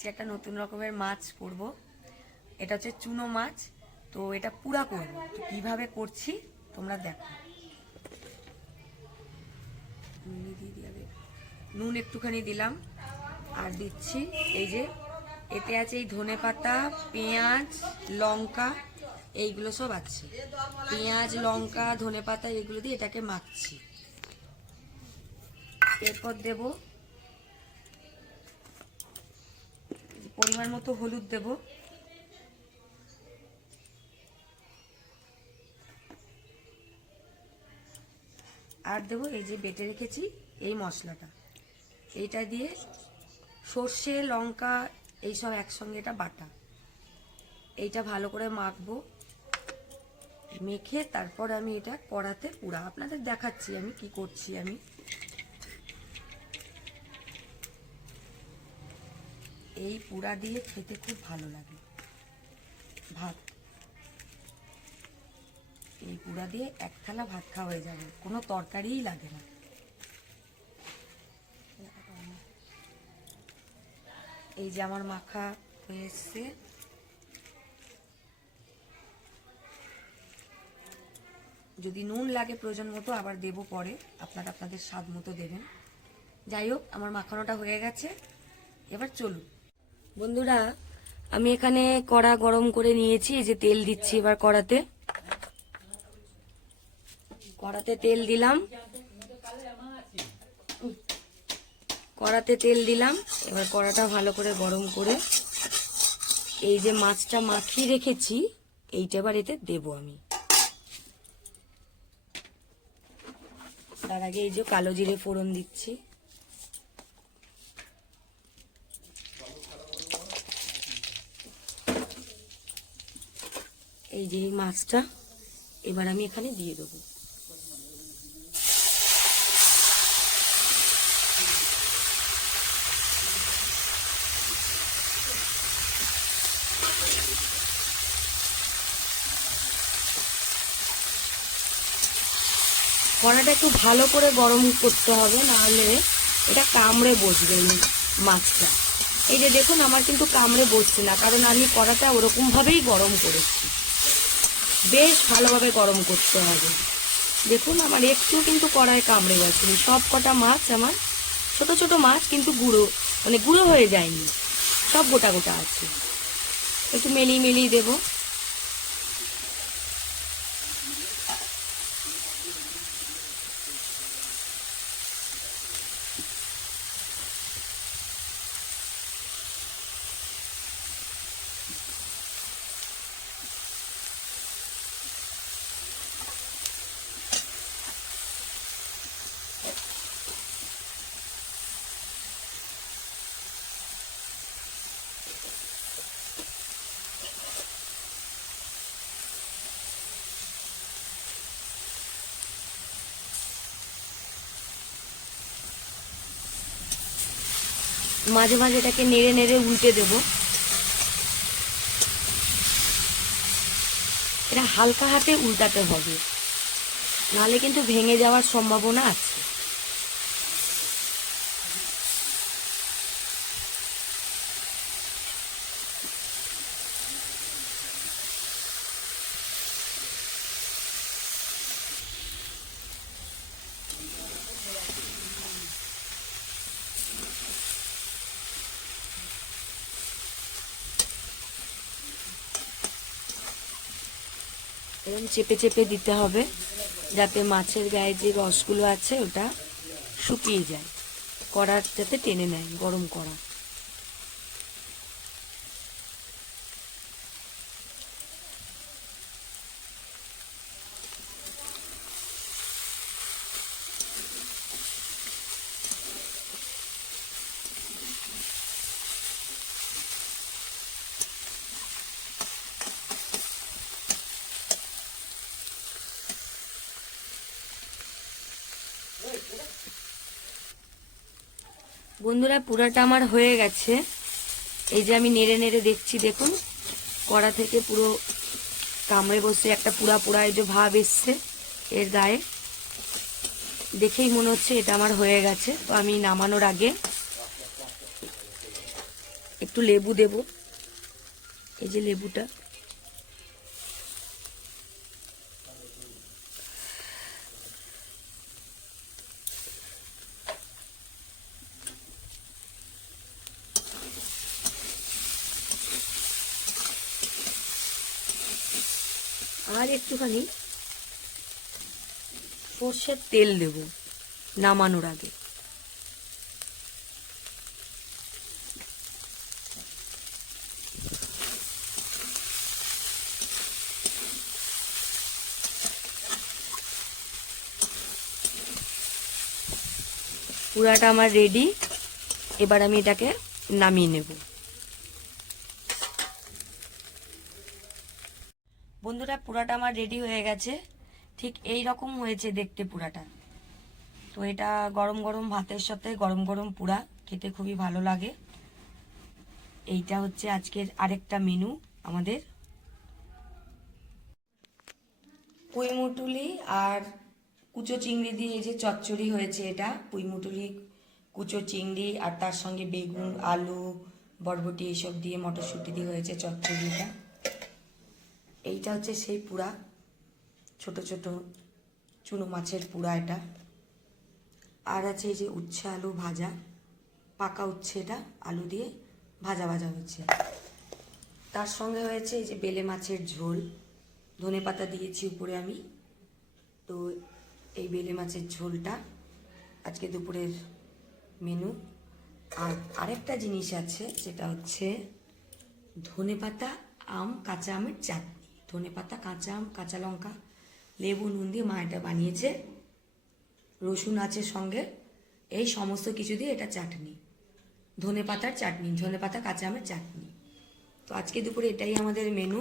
আজকে একটা নতুন রকমের মাছ করব। এটা হচ্ছে চুনো মাছ, তো এটা পুরা করব। তো কিভাবে করছি তোমরা দেখো। নুন একটুখানি দিলাম, আর দিচ্ছি এই যে এতে আছে এই ধনেপাতা, পেঁয়াজ, লঙ্কা, এইগুলো সব আছে। পেঁয়াজ, লঙ্কা, ধনেপাতা এগুলো দিয়ে এটাকে মাখছি। এরপর দেব পরিমাণ মতো হলুদ দেব, আর দেব এই যে বেটে রেখেছি এই মশলাটা। এইটা দিয়ে সর্ষে, লঙ্কা এইসব একসঙ্গে এটা বাটা, এইটা ভালো করে মাখবো। মেখে তারপর আমি এটা কড়াতে পুরা আপনাদের দেখাচ্ছি আমি কি করছি। আমি এই পুরা দিয়ে খেতে খুব ভালো লাগে ভাত। এই পুরা দিয়ে এক থালা ভাত খাওয়া হয়ে যাবে, কোনো তরকারিই লাগে না। এই যে আমার মাখা হয়ে এসছে। যদি নুন লাগে প্রয়োজন মতো আবার দেব পরে, আপনারা আপনাদের স্বাদ মতো দেবেন। যাই হোক, আমার মাখানোটা হয়ে গেছে, এবার চলুন। বন্ধুরা, আমি এখানে কড়া গরম করে নিয়েছি। এই যে তেল দিচ্ছি এবার কড়াতে। কড়াতে তেল দিলাম, এবার কড়াটা ভালো করে গরম করে এই যে মাছটা মাখিয়ে রেখেছি এইটা এবার এতে দেব আমি। তার আগে এই যে কালো জিরে ফোড়ন দিচ্ছি। এই যে মাছটা এবার আমি এখানে দিয়ে দেবো। কড়াটা একটু ভালো করে গরম করতে হবে, নাহলে এটা কামড়ে বসবে এই মাছটা। এই যে দেখুন, আমার কিন্তু কামড়ে বসছে না, কারণ আমি কড়াটা ওরকম ভাবেই গরম করেছি। বেশ ভালোভাবে গরম করতে হবে। দেখুন, আমার একটু কিন্তু কড়ায় কামড়ে গেছে। সব কটা মাছ আমার ছোট ছোট মাছ, কিন্তু গুঁড়ো হয়ে যায়নি, সব গোটা গোটা আছে। একটু মেলিয়ে দেবো। মাঝে মাঝে এটাকে নেড়ে নেড়ে উল্টে দেব। এটা হালকা হাতে উল্টাতে হবে, নাহলে কিন্তু ভেঙে যাওয়ার সম্ভাবনা আছে। এরকম চেপে চেপে দিতে হবে, যাতে মাছের গায়ে যে রসগুলো আছে ওটা শুকিয়ে যায়, কড়ার যাতে টেনে নেয় গরম কড়া। বন্ধুরা, পুরাটা আমার হয়ে গেছে। এই যে আমি নেড়ে নেড়ে দেখছি, দেখুন কড়া থেকে পুরো কামড়ে বসে একটা পুরা পুরা এই যে ভাব এসছে এর গায়ে। দেখেই মনে হচ্ছে এটা আমার হয়ে গেছে। তো আমি নামানোর আগে একটু লেবু দেব, এই যে লেবুটা। আর একটুখানি সর্ষের তেল দেব নামানোর আগে। পুরাটা আমার রেডি, এবার আমি এটাকে নামিয়ে নেব। বন্ধুরা, পুরাটা আমার রেডি হয়ে গেছে, ঠিক এই রকম হয়েছে দেখতে পুরাটা। তো এটা গরম গরম ভাতের সাথে গরম গরম পুরা খেতে খুবই ভালো লাগে। এইটা হচ্ছে আজকের আরেকটা মেনু আমাদের। পুঁইমুটুলি আর কুচো চিংড়ি দিয়ে এই যে চচ্চড়ি হয়েছে, এটা পুঁইমুটুলি কুচো চিংড়ি আর তার সঙ্গে বেগুন আলু বরবটি এইসব দিয়ে মটরশুঁটি দিয়ে হয়েছে চচ্চড়িটা। এইটা হচ্ছে সেই পুরা, ছোট ছোট চুনো মাছের পুরা এটা। আর আছে এই যে উচ্ছে আলু ভাজা, পাকা উচ্ছে, এটা আলু দিয়ে ভাজা ভাজা হচ্ছে। তার সঙ্গে হয়েছে এই যে বেলে মাছের ঝোল, ধনেপাতা দিয়েছি উপরে আমি। তো এই বেলে মাছের ঝোলটা আজকে দুপুরের মেনু। আর আরেকটা জিনিস আছে, সেটা হচ্ছে ধনেপাতা আম কাঁচা আমের চাটনি। ধনেপাতা কাঁচা আম কাঁচা লঙ্কা লেবু নুন দিয়ে মা এটা বানিয়েছে, রসুন আছে সঙ্গে, এই সমস্ত কিছু দিয়ে এটা চাটনি, ধনেপাতার চাটনি, ধনেপাতা কাঁচা আমের চাটনি। তো আজকে দুপুরে এটাই আমাদের মেনু।